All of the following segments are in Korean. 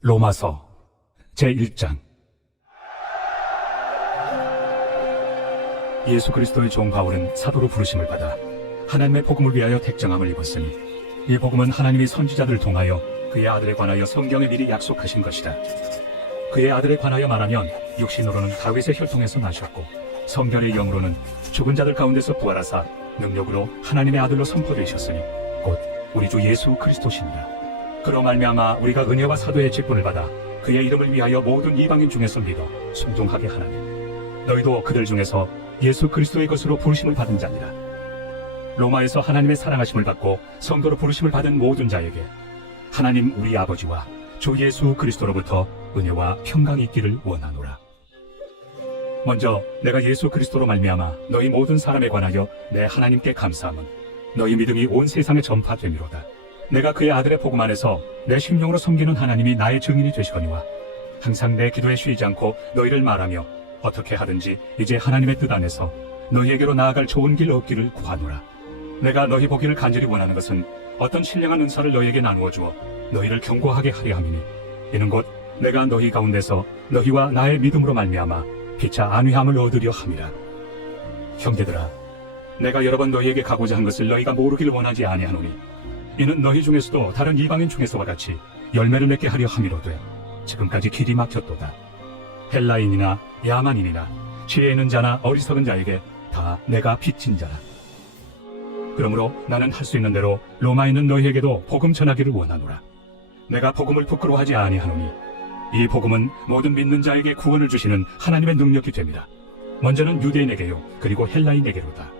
로마서 제1장. 예수 그리스도의 종 바울은 사도로 부르심을 받아 하나님의 복음을 위하여 택정함을 입었으니 이 복음은 하나님이 선지자들을 통하여 그의 아들에 관하여 성경에 미리 약속하신 것이다. 그의 아들에 관하여 말하면 육신으로는 다윗의 혈통에서 나셨고 성결의 영으로는 죽은 자들 가운데서 부활하사 능력으로 하나님의 아들로 선포되셨으니 곧 우리 주 예수 그리스도시니라. 그로 말미암아 우리가 은혜와 사도의 직분을 받아 그의 이름을 위하여 모든 이방인 중에서 믿어 순종하게 하나니 너희도 그들 중에서 예수 그리스도의 것으로 부르심을 받은 자니라. 로마에서 하나님의 사랑하심을 받고 성도로 부르심을 받은 모든 자에게 하나님 우리 아버지와 주 예수 그리스도로부터 은혜와 평강이 있기를 원하노라. 먼저 내가 예수 그리스도로 말미암아 너희 모든 사람에 관하여 내 하나님께 감사함은 너희 믿음이 온 세상에 전파됨이로다. 내가 그의 아들의 복음 안에서 내 심령으로 섬기는 하나님이 나의 증인이 되시거니와 항상 내 기도에 쉬지 않고 너희를 말하며 어떻게 하든지 이제 하나님의 뜻 안에서 너희에게로 나아갈 좋은 길 얻기를 구하노라. 내가 너희 보기를 간절히 원하는 것은 어떤 신령한 은사를 너희에게 나누어 주어 너희를 견고하게 하려 함이니 이는 곧 내가 너희 가운데서 너희와 나의 믿음으로 말미암아 피차 안위함을 얻으려 함이라. 형제들아, 내가 여러 번 너희에게 가고자 한 것을 너희가 모르기를 원하지 아니하노니 이는 너희 중에서도 다른 이방인 중에서와 같이 열매를 맺게 하려 함이로되 지금까지 길이 막혔도다. 헬라인이나 야만인이나 지혜 있는 자나 어리석은 자에게 다 내가 빚진 자라. 그러므로 나는 할 수 있는 대로 로마에 있는 너희에게도 복음 전하기를 원하노라. 내가 복음을 부끄러워하지 아니하노니 이 복음은 모든 믿는 자에게 구원을 주시는 하나님의 능력이 됩니다. 먼저는 유대인에게요 그리고 헬라인에게로다.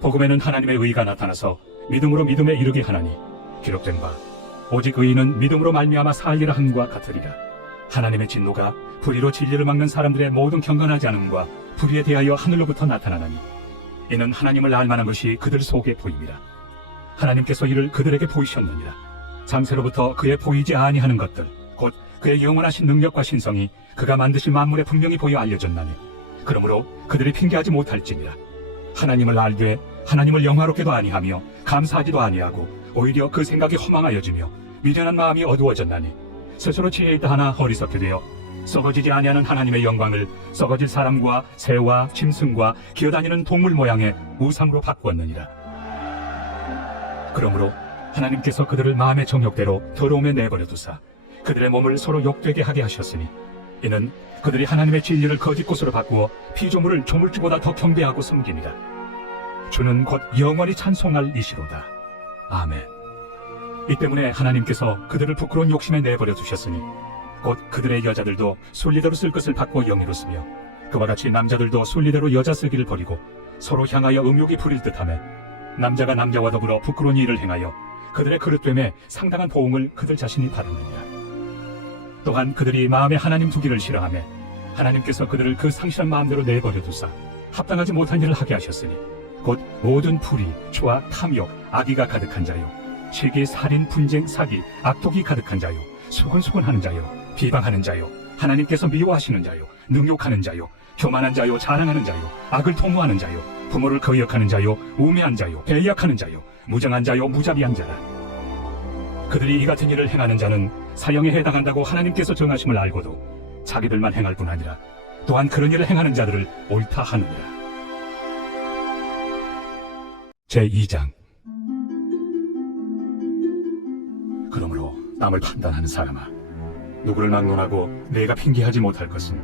복음에는 하나님의 의가 나타나서 믿음으로 믿음에 이르게 하나니 기록된 바 오직 의인은 믿음으로 말미암아 살리라 함과 같으리라. 하나님의 진노가 불의로 진리를 막는 사람들의 모든 경건하지 않음과 불의에 대하여 하늘로부터 나타나나니 이는 하나님을 알 만한 것이 그들 속에 보입니다. 하나님께서 이를 그들에게 보이셨느니라. 장세로부터 그의 보이지 아니하는 것들 곧 그의 영원하신 능력과 신성이 그가 만드신 만물에 분명히 보여 알려졌나니 그러므로 그들이 핑계하지 못할지니라. 하나님을 알되 하나님을 영화롭게도 아니하며 감사하지도 아니하고 오히려 그 생각이 허망하여지며 미련한 마음이 어두워졌나니 스스로 지혜 있다 하나 어리석게 되어 썩어지지 아니하는 하나님의 영광을 썩어질 사람과 새와 짐승과 기어다니는 동물 모양의 우상으로 바꾸었느니라. 그러므로 하나님께서 그들을 마음의 정욕대로 더러움에 내버려 두사 그들의 몸을 서로 욕되게 하게 하셨으니 이는 그들이 하나님의 진리를 거짓 곳으로 바꾸어 피조물을 조물주보다 더 경배하고 섬깁니다. 주는 곧 영원히 찬송할 이시로다. 아멘. 이 때문에 하나님께서 그들을 부끄러운 욕심에 내버려 두셨으니 곧 그들의 여자들도 순리대로 쓸 것을 바꾸어 영예로 쓰며 그와 같이 남자들도 순리대로 여자 쓰기를 버리고 서로 향하여 음욕이 부릴 듯하며 남자가 남자와 더불어 부끄러운 일을 행하여 그들의 그릇됨에 상당한 보응을 그들 자신이 받았느니라. 또한 그들이 마음에 하나님 두기를 싫어하며 하나님께서 그들을 그 상실한 마음대로 내버려 두사 합당하지 못한 일을 하게 하셨으니 곧 모든 불의, 추와 탐욕, 악의가 가득한 자요 시기, 살인, 분쟁, 사기, 악독이 가득한 자요 수근수근하는 자요 비방하는 자요 하나님께서 미워하시는 자요 능욕하는 자요 교만한 자요 자랑하는 자요 악을 통모하는 자요 부모를 거역하는 자요 우매한 자요 배약하는 자요 무정한 자요 무자비한 자라. 그들이 이 같은 일을 행하는 자는 사형에 해당한다고 하나님께서 정하심을 알고도 자기들만 행할 뿐 아니라 또한 그런 일을 행하는 자들을 옳다 하느니라. 제2장. 그러므로 남을 판단하는 사람아, 누구를 막론하고 네가 핑계하지 못할 것은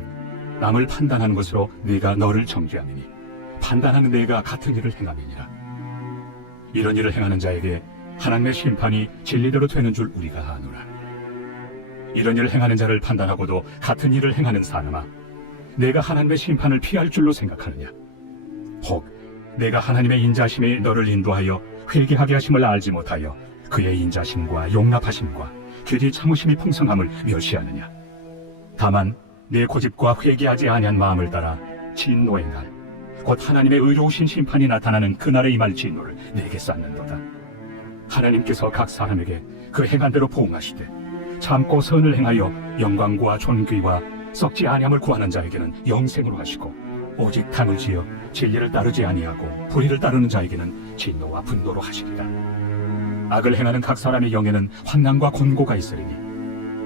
남을 판단하는 것으로 네가 너를 정죄함이니 판단하는 네가 같은 일을 행함이니라. 이런 일을 행하는 자에게 하나님의 심판이 진리대로 되는 줄 우리가 아노라. 이런 일을 행하는 자를 판단하고도 같은 일을 행하는 사람아, 내가 하나님의 심판을 피할 줄로 생각하느냐? 혹 내가 하나님의 인자심이 너를 인도하여 회개하게 하심을 알지 못하여 그의 인자심과 용납하심과 길이 참으심이 풍성함을 멸시하느냐? 다만 내 고집과 회개하지 아니한 마음을 따라 진노의 날, 곧 하나님의 의로우신 심판이 나타나는 그날에 임할 진노를 내게 쌓는도다. 하나님께서 각 사람에게 그 행한 대로 보응하시되 참고 선을 행하여 영광과 존귀와 썩지 아니함을 구하는 자에게는 영생으로 하시고 오직 탐을 지어 진리를 따르지 아니하고 불의를 따르는 자에게는 진노와 분노로 하시리라. 악을 행하는 각 사람의 영에는 환난과 곤고가 있으리니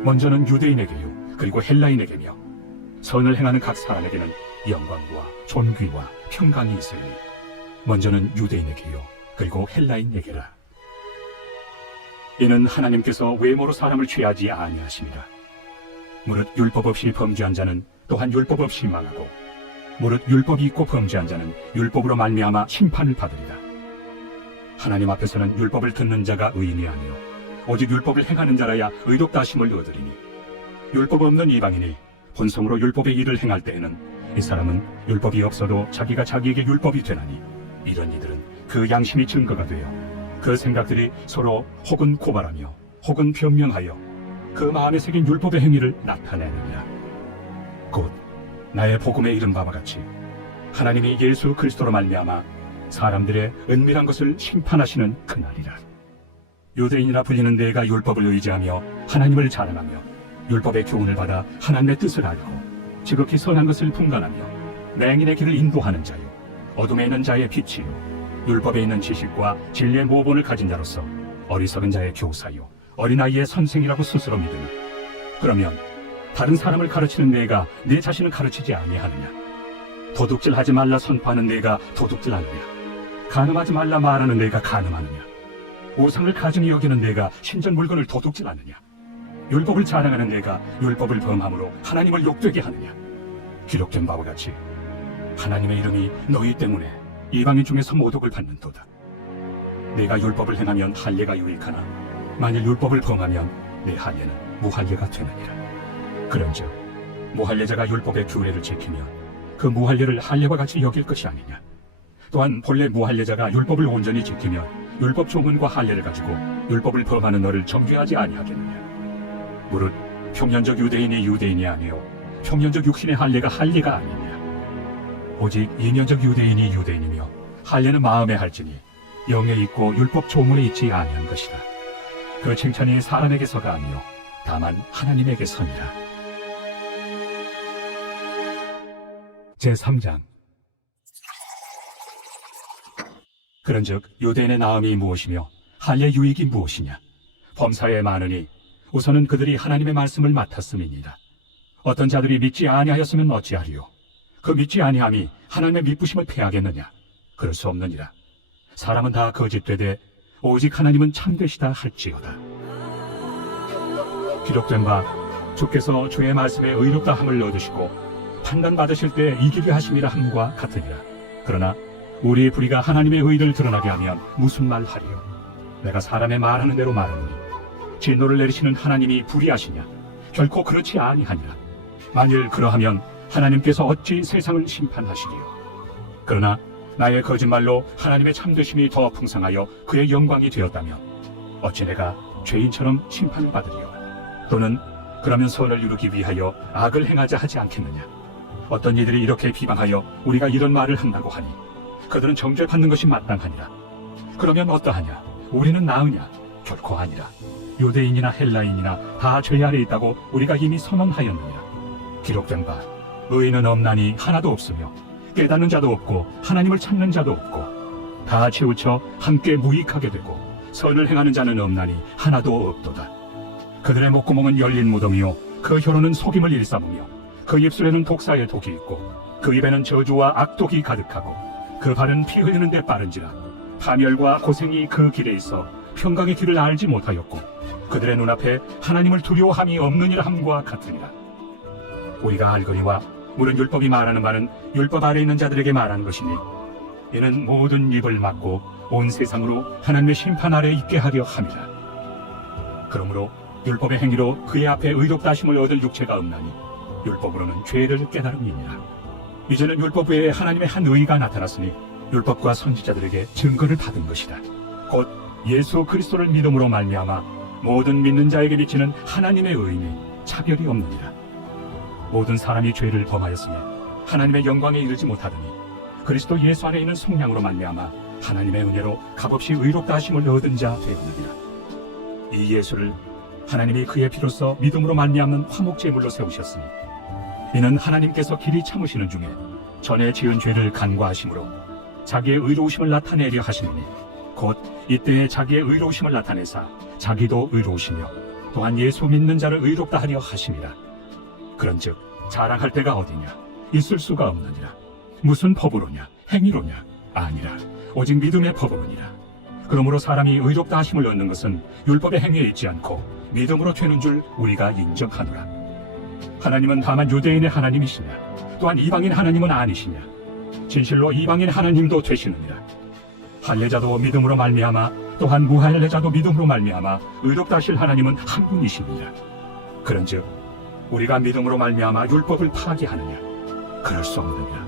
먼저는 유대인에게요 그리고 헬라인에게며 선을 행하는 각 사람에게는 영광과 존귀와 평강이 있으니 먼저는 유대인에게요 그리고 헬라인에게라. 이는 하나님께서 외모로 사람을 취하지 아니하심이라. 무릇 율법 없이 범죄한 자는 또한 율법 없이 망하고 무릇 율법이 있고 범죄한 자는 율법으로 말미암아 심판을 받으리라. 하나님 앞에서는 율법을 듣는 자가 의인이 아니요 오직 율법을 행하는 자라야 의롭다 하심을 얻으리니 율법 없는 이방인이 본성으로 율법의 일을 행할 때에는 이 사람은 율법이 없어도 자기가 자기에게 율법이 되나니 이런 이들은 그 양심이 증거가 되어 그 생각들이 서로 혹은 고발하며 혹은 변명하여 그 마음에 새긴 율법의 행위를 나타내느니라. 곧 나의 복음에 이른 바와 같이 하나님이 예수 그리스도로 말미암아 사람들의 은밀한 것을 심판하시는 그날이라. 유대인이라 불리는 내가 율법을 의지하며 하나님을 자랑하며 율법의 교훈을 받아 하나님의 뜻을 알고 지극히 선한 것을 분간하며 맹인의 길을 인도하는 자요 어둠에 있는 자의 빛이요 율법에 있는 지식과 진리의 모본을 가진 자로서 어리석은 자의 교사요 어린아이의 선생이라고 스스로 믿으니 그러면 다른 사람을 가르치는 내가 내 자신을 가르치지 아니하느냐? 도둑질하지 말라 선포하는 내가 도둑질하느냐? 간음하지 말라 말하는 내가 간음하느냐? 우상을 가증히 여기는 내가 신전 물건을 도둑질하느냐? 율법을 자랑하는 내가 율법을 범함으로 하나님을 욕되게 하느냐? 기록된 바와 같이 하나님의 이름이 너희 때문에 이방인 중에서 모독을 받는도다. 내가 율법을 행하면 할례가 유익하나 만일 율법을 범하면 내 할례는 무할례가 되느니라. 그런즉 무할례자가 율법의 규례를 지키면 그 무할례를 할례와 같이 여길 것이 아니냐. 또한 본래 무할례자가 율법을 온전히 지키면 율법 조문과 할례를 가지고 율법을 범하는 너를 정죄하지 아니하겠느냐. 무릇 평년적 유대인이 유대인이 아니요 평년적 육신의 할례가 할례가 아니냐. 오직 이년적 유대인이 유대인이며 할례는 마음에 할지니 영에 있고 율법 조문에 있지 아니한 것이다. 그 칭찬이 사람에게서가 아니요 다만 하나님에게서니라. 제3장. 그런즉 유대인의 나음이 무엇이며 할례 유익이 무엇이냐. 범사에 많으니 우선은 그들이 하나님의 말씀을 맡았음이니라. 어떤 자들이 믿지 아니하였으면 어찌하리요. 그 믿지 아니함이 하나님의 믿부심을 패하겠느냐. 그럴 수 없느니라. 사람은 다 거짓되되 오직 하나님은 참되시다 할지어다. 기록된 바 주께서 주의 말씀에 의롭다 함을 얻으시고 판단받으실 때 이기게 하심이라 함과 같으니라. 그러나 우리의 불의가 하나님의 의를 드러나게 하면 무슨 말 하리요. 내가 사람의 말하는 대로 말하노니 진노를 내리시는 하나님이 불의하시냐. 결코 그렇지 아니하니라. 만일 그러하면 하나님께서 어찌 세상을 심판하시리요. 그러나 나의 거짓말로 하나님의 참되심이 더 풍성하여 그의 영광이 되었다면 어찌 내가 죄인처럼 심판을 받으리요. 또는 그러면 선을 이루기 위하여 악을 행하자 하지 않겠느냐. 어떤 이들이 이렇게 비방하여 우리가 이런 말을 한다고 하니 그들은 정죄받는 것이 마땅하니라. 그러면 어떠하냐. 우리는 나으냐. 결코 아니라. 유대인이나 헬라인이나 다 죄 아래 있다고 우리가 이미 선언하였느냐. 기록된 바 의인은 없나니 하나도 없으며 깨닫는 자도 없고 하나님을 찾는 자도 없고 다 치우쳐 함께 무익하게 되고 선을 행하는 자는 없나니 하나도 없도다. 그들의 목구멍은 열린 무덤이요 그 혀로는 속임을 일삼으며 그 입술에는 독사의 독이 있고 그 입에는 저주와 악독이 가득하고 그 발은 피 흘리는 데 빠른지라. 파멸과 고생이 그 길에 있어 평강의 길을 알지 못하였고 그들의 눈앞에 하나님을 두려워함이 없느니라 함과 같으니라. 우리가 알거니와 물은 율법이 말하는 바는 율법 아래 있는 자들에게 말하는 것이니 이는 모든 입을 막고 온 세상으로 하나님의 심판 아래 있게 하려 함이라. 그러므로 율법의 행위로 그의 앞에 의롭다 하심을 얻을 육체가 없나니 율법으로는 죄를 깨달음이니라. 이제는 율법 외에 하나님의 한 의가 나타났으니 율법과 선지자들에게 증거를 받은 것이다. 곧 예수 그리스도를 믿음으로 말미암아 모든 믿는 자에게 비치는 하나님의 의인이 차별이 없느니라. 모든 사람이 죄를 범하였으며 하나님의 영광에 이르지 못하더니 그리스도 예수 안에 있는 속량으로 말미암아 하나님의 은혜로 값없이 의롭다 하심을 얻은 자 되었느니라. 이 예수를 하나님이 그의 피로써 믿음으로 말미암는 화목제물로 세우셨으니 이는 하나님께서 길이 참으시는 중에 전에 지은 죄를 간과하심으로 자기의 의로우심을 나타내려 하시느니 곧 이때에 자기의 의로우심을 나타내사 자기도 의로우시며 또한 예수 믿는 자를 의롭다 하려 하심이라. 그런즉 자랑할 데가 어디냐? 있을 수가 없느니라. 무슨 법으로냐? 행위로냐? 아니라 오직 믿음의 법으로니라. 그러므로 사람이 의롭다 하심을 얻는 것은 율법의 행위에 있지 않고 믿음으로 되는 줄 우리가 인정하노라. 하나님은 다만 유대인의 하나님이시냐? 또한 이방인 하나님은 아니시냐? 진실로 이방인 하나님도 되시느니라. 할례자도 믿음으로 말미암아 또한 무할례자도 믿음으로 말미암아 의롭다 하실 하나님은 한 분이시니라. 그런즉 우리가 믿음으로 말미암아 율법을 파기하느냐? 그럴 수 없느니라.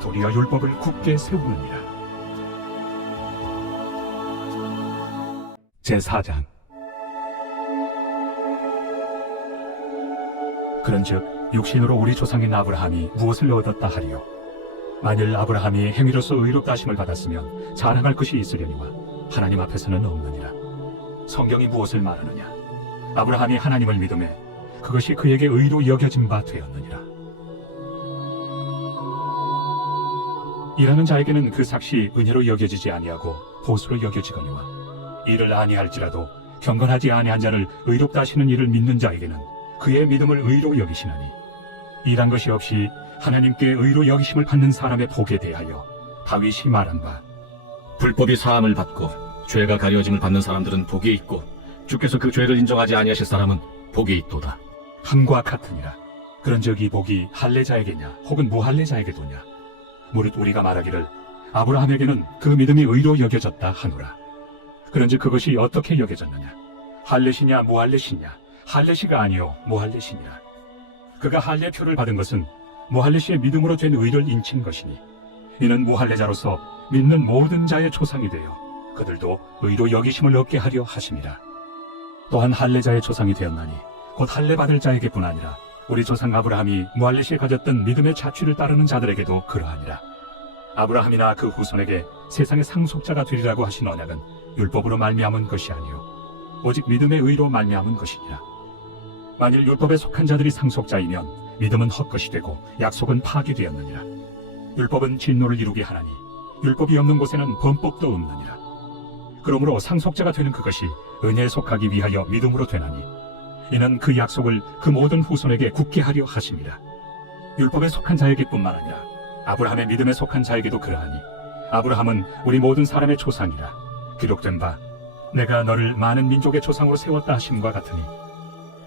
도리어 율법을 굳게 세우느니라. 제4장. 그런즉 육신으로 우리 조상인 아브라함이 무엇을 얻었다 하리요? 만일 아브라함이 행위로서 의롭다 하심을 받았으면 자랑할 것이 있으려니와 하나님 앞에서는 없느니라. 성경이 무엇을 말하느냐? 아브라함이 하나님을 믿음에 그것이 그에게 의로 여겨진 바 되었느니라. 일하는 자에게는 그 삭시 은혜로 여겨지지 아니하고 보수로 여겨지거니와 이를 아니할지라도 경건하지 아니한 자를 의롭다 하시는 이를 믿는 자에게는 그의 믿음을 의로 여기시나니 일한 것이 없이 하나님께 의로 여기심을 받는 사람의 복에 대하여 다윗이 말한 바 불법이 사함을 받고 죄가 가려짐을 받는 사람들은 복이 있고 주께서 그 죄를 인정하지 아니하실 사람은 복이 있도다. 함과 같으니라. 그런즉 이 복이 할례자에게냐 혹은 무할례자에게도냐? 무릇 우리가 말하기를 아브라함에게는 그 믿음이 의로 여겨졌다 하노라. 그런즉 그것이 어떻게 여겨졌느냐? 할례시냐 무할례시냐? 할례시가 아니요 무할례시니라. 그가 할례표를 받은 것은 무할례시의 믿음으로 된 의를 인친 것이니 이는 무할례자로서 믿는 모든 자의 조상이 되어 그들도 의로 여기심을 얻게 하려 하심이라. 또한 할례자의 조상이 되었나니 곧 할례 받을 자에게뿐 아니라 우리 조상 아브라함이 무할례시에 가졌던 믿음의 자취를 따르는 자들에게도 그러하니라. 아브라함이나 그 후손에게 세상의 상속자가 되리라고 하신 언약은 율법으로 말미암은 것이 아니요 오직 믿음의 의로 말미암은 것이니라. 만일 율법에 속한 자들이 상속자이면 믿음은 헛것이 되고 약속은 파기되었느니라. 율법은 진노를 이루게 하나니 율법이 없는 곳에는 범법도 없느니라. 그러므로 상속자가 되는 그것이 은혜에 속하기 위하여 믿음으로 되나니 이는 그 약속을 그 모든 후손에게 굳게 하려 하심이라. 율법에 속한 자에게뿐만 아니라 아브라함의 믿음에 속한 자에게도 그러하니 아브라함은 우리 모든 사람의 조상이라. 기록된 바 내가 너를 많은 민족의 조상으로 세웠다 하심과 같으니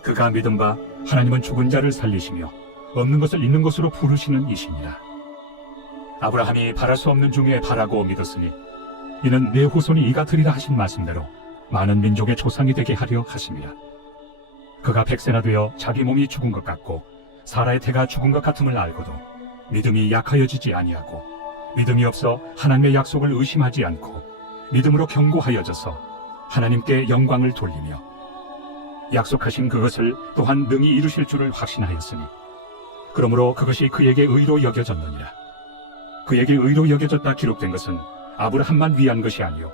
그가 믿은 바 하나님은 죽은 자를 살리시며 없는 것을 있는 것으로 부르시는 이시니라. 아브라함이 바랄 수 없는 중에 바라고 믿었으니 이는 내 후손이 이가 되리라 하신 말씀대로 많은 민족의 조상이 되게 하려 하심이라. 그가 백세나 되어 자기 몸이 죽은 것 같고 사라의 태가 죽은 것 같음을 알고도 믿음이 약하여지지 아니하고 믿음이 없어 하나님의 약속을 의심하지 않고 믿음으로 견고하여져서 하나님께 영광을 돌리며 약속하신 그것을 또한 능히 이루실 줄을 확신하였으니 그러므로 그것이 그에게 의로 여겨졌느니라. 그에게 의로 여겨졌다 기록된 것은 아브라함만 위한 것이 아니요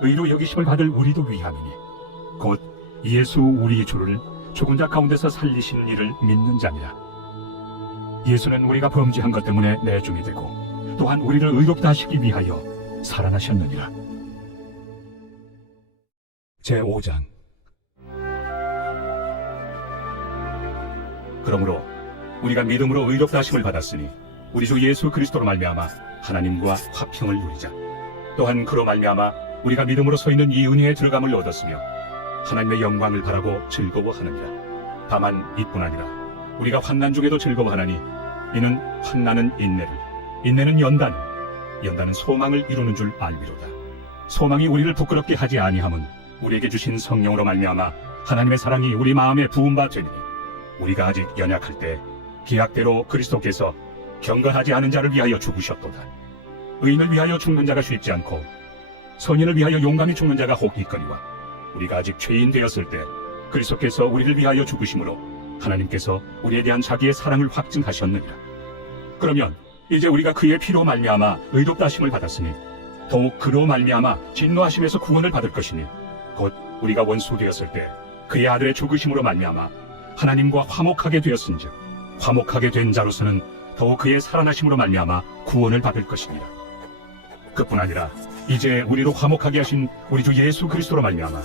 의로 여기심을 받을 우리도 위함이니 곧 예수 우리 주를 죽은 자 가운데서 살리신 이를 믿는 자니라. 예수는 우리가 범죄한 것 때문에 내줌이 되고 또한 우리를 의롭다 하시기 위하여 살아나셨느니라. 제5장. 그러므로 우리가 믿음으로 의롭다 하심을 받았으니 우리 주 예수 그리스도로 말미암아 하나님과 화평을 누리자. 또한 그로 말미암아 우리가 믿음으로 서 있는 이 은혜에 들어감을 얻었으며 하나님의 영광을 바라고 즐거워하느니라. 다만 이뿐 아니라 우리가 환난 중에도 즐거워하나니 이는 환난은 인내를, 인내는 연단을, 연단은 소망을 이루는 줄 알미로다. 소망이 우리를 부끄럽게 하지 아니함은 우리에게 주신 성령으로 말미암아 하나님의 사랑이 우리 마음에 부은 바 되니 우리가 아직 연약할 때 기약대로 그리스도께서 경건하지 않은 자를 위하여 죽으셨도다. 의인을 위하여 죽는 자가 쉽지 않고 선인을 위하여 용감히 죽는 자가 혹 있거니와 우리가 아직 죄인 되었을 때 그리스도께서 우리를 위하여 죽으심으로 하나님께서 우리에 대한 자기의 사랑을 확증하셨느니라. 그러면 이제 우리가 그의 피로 말미암아 의롭다 하심을 받았으니 더욱 그로 말미암아 진노하심에서 구원을 받을 것이니 곧 우리가 원수 되었을 때 그의 아들의 죽으심으로 말미암아 하나님과 화목하게 되었은즉 화목하게 된 자로서는 더욱 그의 살아나심으로 말미암아 구원을 받을 것이니라. 그뿐 아니라 이제 우리로 화목하게 하신 우리 주 예수 그리스도로 말미암아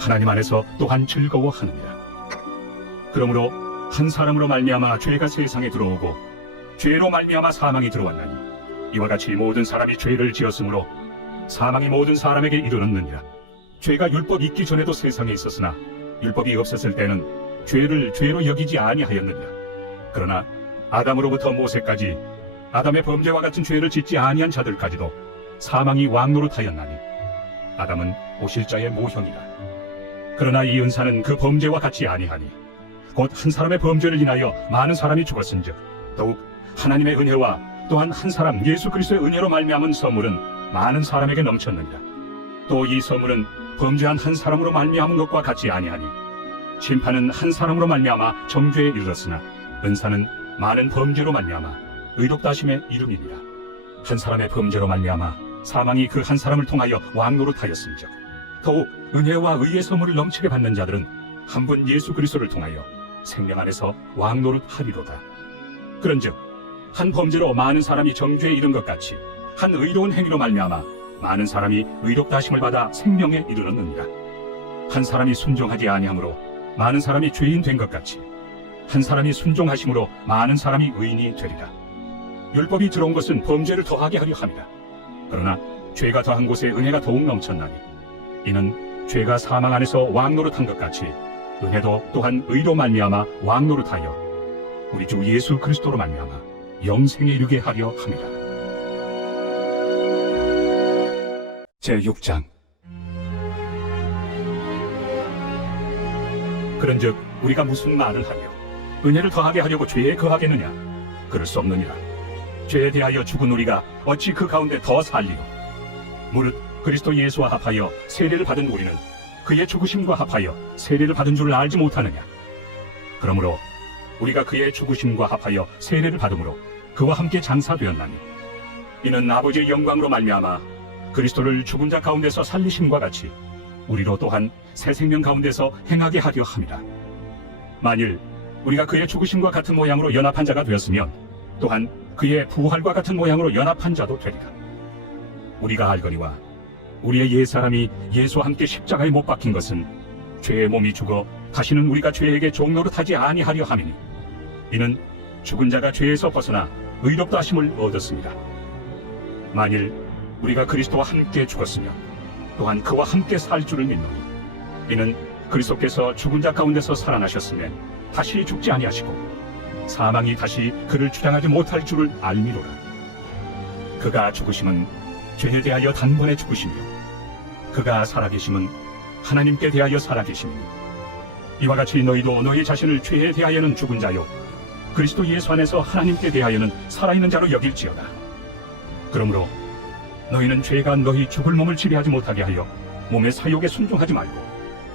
하나님 안에서 또한 즐거워하느니라. 그러므로 한 사람으로 말미암아 죄가 세상에 들어오고 죄로 말미암아 사망이 들어왔나니 이와 같이 모든 사람이 죄를 지었으므로 사망이 모든 사람에게 이르렀느니라. 죄가 율법 있기 전에도 세상에 있었으나 율법이 없었을 때는 죄를 죄로 여기지 아니하였느니라. 그러나 아담으로부터 모세까지 아담의 범죄와 같은 죄를 짓지 아니한 자들까지도 사망이 왕노릇하였나니 아담은 오실자의 모형이라. 그러나 이 은사는 그 범죄와 같이 아니하니 곧 한 사람의 범죄를 인하여 많은 사람이 죽었은즉 더욱 하나님의 은혜와 또한 한 사람 예수 그리스도의 은혜로 말미암은 선물은 많은 사람에게 넘쳤느니라. 또 이 선물은 범죄한 한 사람으로 말미암은 것과 같이 아니하니 심판은 한 사람으로 말미암아 정죄에 이르렀으나 은사는 많은 범죄로 말미암아 의롭다 하심에 이름이니라. 한 사람의 범죄로 말미암아 사망이 그 한 사람을 통하여 왕노릇하였음즉 더욱 은혜와 의의 선물을 넘치게 받는 자들은 한 분 예수 그리스도를 통하여 생명 안에서 왕노릇하리로다. 그런즉 한 범죄로 많은 사람이 정죄에 이른 것 같이 한 의로운 행위로 말미암아 많은 사람이 의롭다 하심을 받아 생명에 이르렀느니라. 한 사람이 순종하지 아니함으로 많은 사람이 죄인 된 것 같이 한 사람이 순종하심으로 많은 사람이 의인이 되리라. 율법이 들어온 것은 범죄를 더하게 하려 함이라. 그러나 죄가 더한 곳에 은혜가 더욱 넘쳤나니 이는 죄가 사망 안에서 왕노릇한 것 같이 은혜도 또한 의로 말미암아 왕노릇하여 우리 주 예수 그리스도로 말미암아 영생에 이르게 하려 함이라. 제6장. 그런즉 우리가 무슨 말을 하며 은혜를 더하게 하려고 죄에 거하겠느냐? 그럴 수 없느니라. 죄에 대하여 죽은 우리가 어찌 그 가운데 더 살리요? 무릇 그리스도 예수와 합하여 세례를 받은 우리는 그의 죽으심과 합하여 세례를 받은 줄을 알지 못하느냐? 그러므로 우리가 그의 죽으심과 합하여 세례를 받음으로 그와 함께 장사되었나니 이는 아버지의 영광으로 말미암아 그리스도를 죽은 자 가운데서 살리심과 같이 우리로 또한 새 생명 가운데서 행하게 하려 함이라. 만일 우리가 그의 죽으심과 같은 모양으로 연합한 자가 되었으면 또한 그의 부활과 같은 모양으로 연합한 자도 되리라. 우리가 알거니와 우리의 옛사람이 예수와 함께 십자가에 못 박힌 것은 죄의 몸이 죽어 다시는 우리가 죄에게 종노릇하지 아니하려 함이니 이는 죽은 자가 죄에서 벗어나 의롭다 하심을 얻었습니다. 만일 우리가 그리스도와 함께 죽었으면 또한 그와 함께 살 줄을 믿노니 이는 그리스도께서 죽은 자 가운데서 살아나셨으면 다시 죽지 아니하시고 사망이 다시 그를 주장하지 못할 줄을 알미로라. 그가 죽으심은 죄에 대하여 단번에 죽으시며 그가 살아계심은 하나님께 대하여 살아계심이니 이와 같이 너희도 너희 자신을 죄에 대하여는 죽은 자요 그리스도 예수 안에서 하나님께 대하여는 살아있는 자로 여길지어다. 그러므로 너희는 죄가 너희 죽을 몸을 지배하지 못하게 하여 몸의 사욕에 순종하지 말고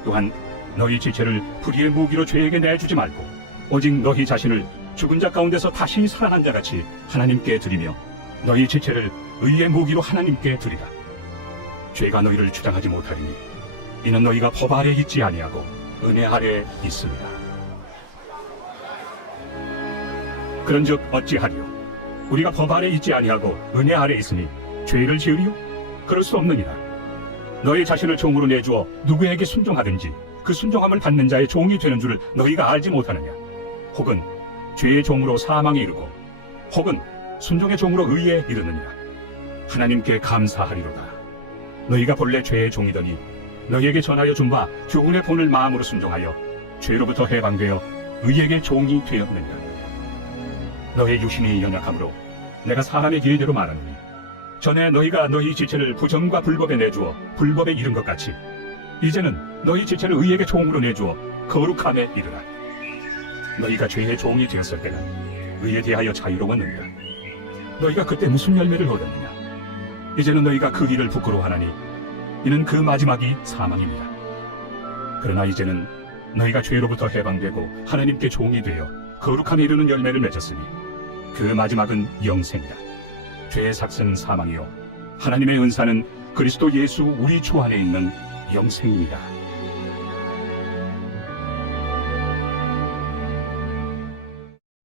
또한 너희 지체를 불의의 무기로 죄에게 내주지 말고 오직 너희 자신을 죽은 자 가운데서 다시 살아난 자같이 하나님께 드리며 너희 지체를 의의 무기로 하나님께 드리라. 죄가 너희를 주장하지 못하리니 이는 너희가 법 아래 있지 아니하고 은혜 아래 있습니다. 그런즉 어찌하리요? 우리가 법 아래 있지 아니하고 은혜 아래 있으니 죄를 지으리요? 그럴 수 없느니라. 너희 자신을 종으로 내주어 누구에게 순종하든지 그 순종함을 받는 자의 종이 되는 줄을 너희가 알지 못하느냐? 혹은 죄의 종으로 사망에 이르고 혹은 순종의 종으로 의에 이르느니라. 하나님께 감사하리로다. 너희가 본래 죄의 종이더니 너희에게 전하여 준 바 교훈의 본을 마음으로 순종하여 죄로부터 해방되어 의에게 종이 되었느니라. 너희 유신이 연약함으로 내가 사람의 계대로 말하노니 전에 너희가 너희 지체를 부정과 불법에 내주어 불법에 이른 것 같이 이제는 너희 지체를 의에게 종으로 내주어 거룩함에 이르라. 너희가 죄의 종이 되었을 때는 의에 대하여 자유로웠느니라. 너희가 그때 무슨 열매를 얻었느냐? 이제는 너희가 그 일을 부끄러워하나니 이는 그 마지막이 사망입니다. 그러나 이제는 너희가 죄로부터 해방되고 하나님께 종이 되어 거룩함에 이르는 열매를 맺었으니 그 마지막은 영생이다. 죄의 삭은 사망이요 하나님의 은사는 그리스도 예수 우리 주 안에 있는 영생입니다.